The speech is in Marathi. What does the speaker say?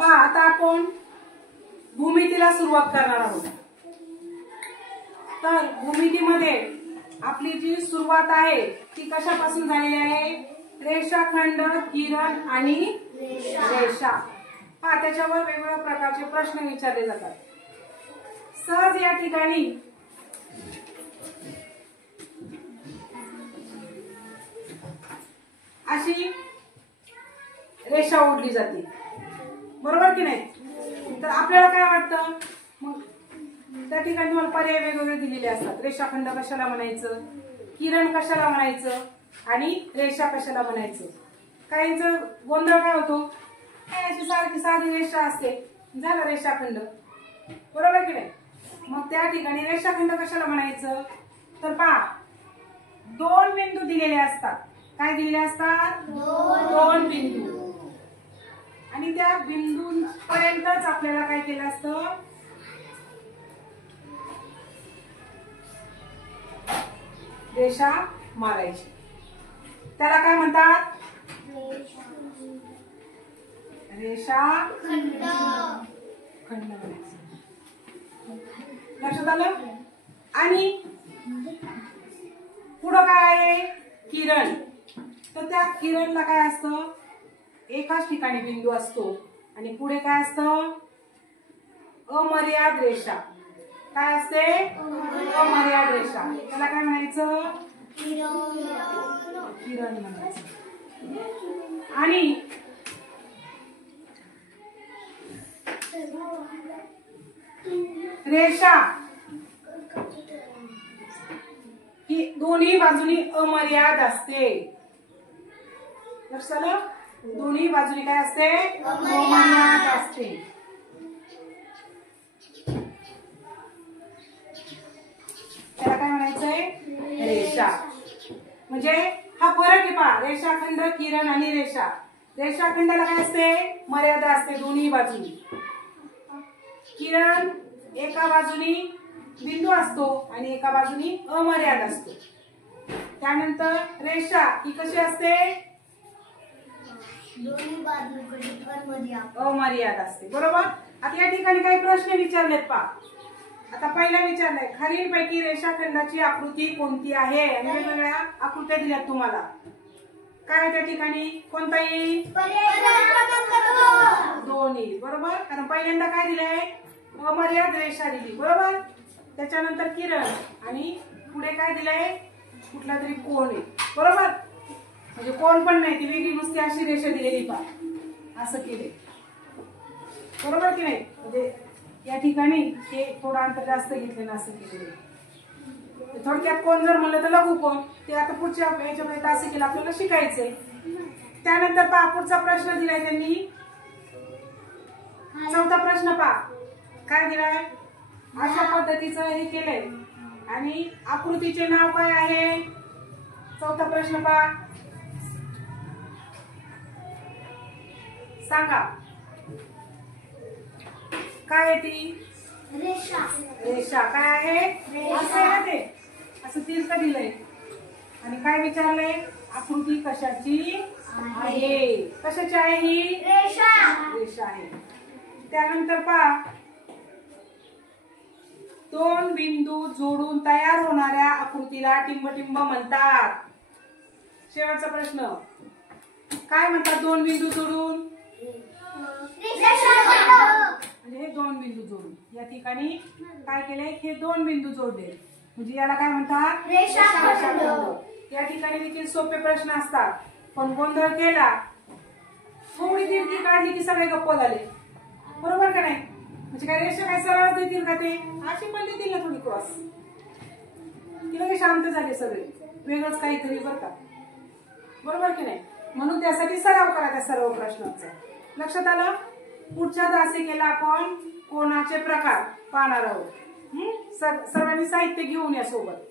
पहा आता आपण भूमितीला सुरुवात करणार आहोत। तर भूमितीमध्ये आपली जी सुरुवात आहे ती कशापासून झालेली आहे? रेषाखंड, किरण आणि रेषा। पहा त्याच्यावर वेगवेगळ्या प्रकारचे प्रश्न विचारले जातात। सहज या ठिकाणी अशी रेषा ओढली जाते, बरोबर की नाही? तर आपल्याला काय वाटतं? मग त्या ठिकाणी मला पर्याय वेगवेगळे दिलेले असतात। रेषाखंड कशाला म्हणायचं, किरण कशाला म्हणायचं आणि रेषा कशाला म्हणायचं। काहींचा गोंधळ काय होतो, अशी सारखी साधी रेषा असते, झालं रेषाखंड, बरोबर की नाही? मग त्या ठिकाणी रेषाखंड कशाला म्हणायचं? तर पहा दोन बिंदू दिलेले असतात। काय दिलेले असतात? दोन बिंदू, आणि त्या बिंदूंपर्यंतच आपल्याला काय केलं असतं? रेषा मारायची। त्याला काय म्हणतात? रेषाखंड म्हणायचं। लक्षात आलं? आणि पुढं काय आहे? किरण। तर त्या किरणला काय असतं? एकाच ठिकाणी बिंदू असतो आणि पुढे काय असतं? अमर्याद रेषा। काय असते? अमर्याद रेषा। त्याला काय म्हणायचं? किरण म्हणायचं। आणि रेषा ही दोन्ही बाजूनी अमर्याद असते। लक्षात आलं? दोन्ही बाजूनी काय असते? अमर्याद असते। त्याला काय म्हणायचंय? रेषा। म्हणजे हा फरक आहे पहा, रेषाखंड, किरण आणि रेषा। रेषाखंडाला काय असते? मर्यादा असते दोन्ही बाजूनी। किरण एका बाजूनी बिंदू असतो आणि एका बाजूनी अमर्याद असतो। त्यानंतर रेषा ही कशी असते? दोन्ही बाजूकडे अमर्याद असते, बरोबर? आता या ठिकाणी काही प्रश्न विचारलेत पहा। आता पहिला विचारलाय, खालीलपैकी रेषाखंडाची आकृती कोणती आहे? आणि वेगवेगळ्या आकृत्या दिल्यात तुम्हाला। काय त्या ठिकाणी कोणता येईल? दोन्ही, बरोबर? कारण पहिल्यांदा काय दिलंय? अमर्याद रेषा दिली, बरोबर? त्याच्यानंतर किरण आणि पुढे काय दिलंय? कुठला तरी कोण आहे, बरोबर? म्हणजे कोण पण नाही, ती वेगळी नुसती अशी रेषा दिलेली पहा, असं केले, बरोबर की नाही? म्हणजे या ठिकाणी ते थोडं अंतर जास्त घेतलेलं असं केलेलं। थोडक्यात कोण जर म्हणलं तर लघु कोण, ते आता पुढच्या याच्यामध्ये असं केलं आपल्याला शिकायचंय। त्यानंतर पहा पुढचा प्रश्न दिलाय त्यांनी, चौथा प्रश्न पहा काय दिलाय? अशा पद्धतीचं हे केलंय आणि आकृतीचे नाव काय आहे? चौथा प्रश्न पहा, सांगा काय आहे ती? रेषा। रेषा काय आहे? असं आहे ना, ते असं तिरक दिलंय आणि काय विचारलंय? आकृती कशाची आहे? कशाची आहे ही? रेषा। रेषा आहे। त्यानंतर पहा, दोन बिंदू जोडून तयार होणाऱ्या आकृतीला टिंबटिंब म्हणतात। शेवटचा प्रश्न, काय म्हणतात दोन बिंदू जोडून? म्हणजे हे दोन बिंदू जोडून या ठिकाणी काय केलंय? हे दोन बिंदू जोडले म्हणजे याला काय म्हणतात? रेषाखंड। या ठिकाणी देखील सोपे प्रश्न असतात, पण गोंधळ केला, थोडी तिरकी काढली की सगळे गप्प झाले, बरोबर का नाही? म्हणजे काय रेषा काय सरळ देतील का? ते अशी पण देतील ना थोडी क्रॉस, की लगे शांत झाले सगळे, वेगळंच काहीतरी बरं का, बरोबर की नाही? म्हणून त्यासाठी सराव करा त्या सर्व प्रश्नांचा। लक्षात आलं? पुढच्या तासिकेला आपण कोणाचे प्रकार पाहणार आहोत। सर्वांनी साहित्य घेऊन या सोबत।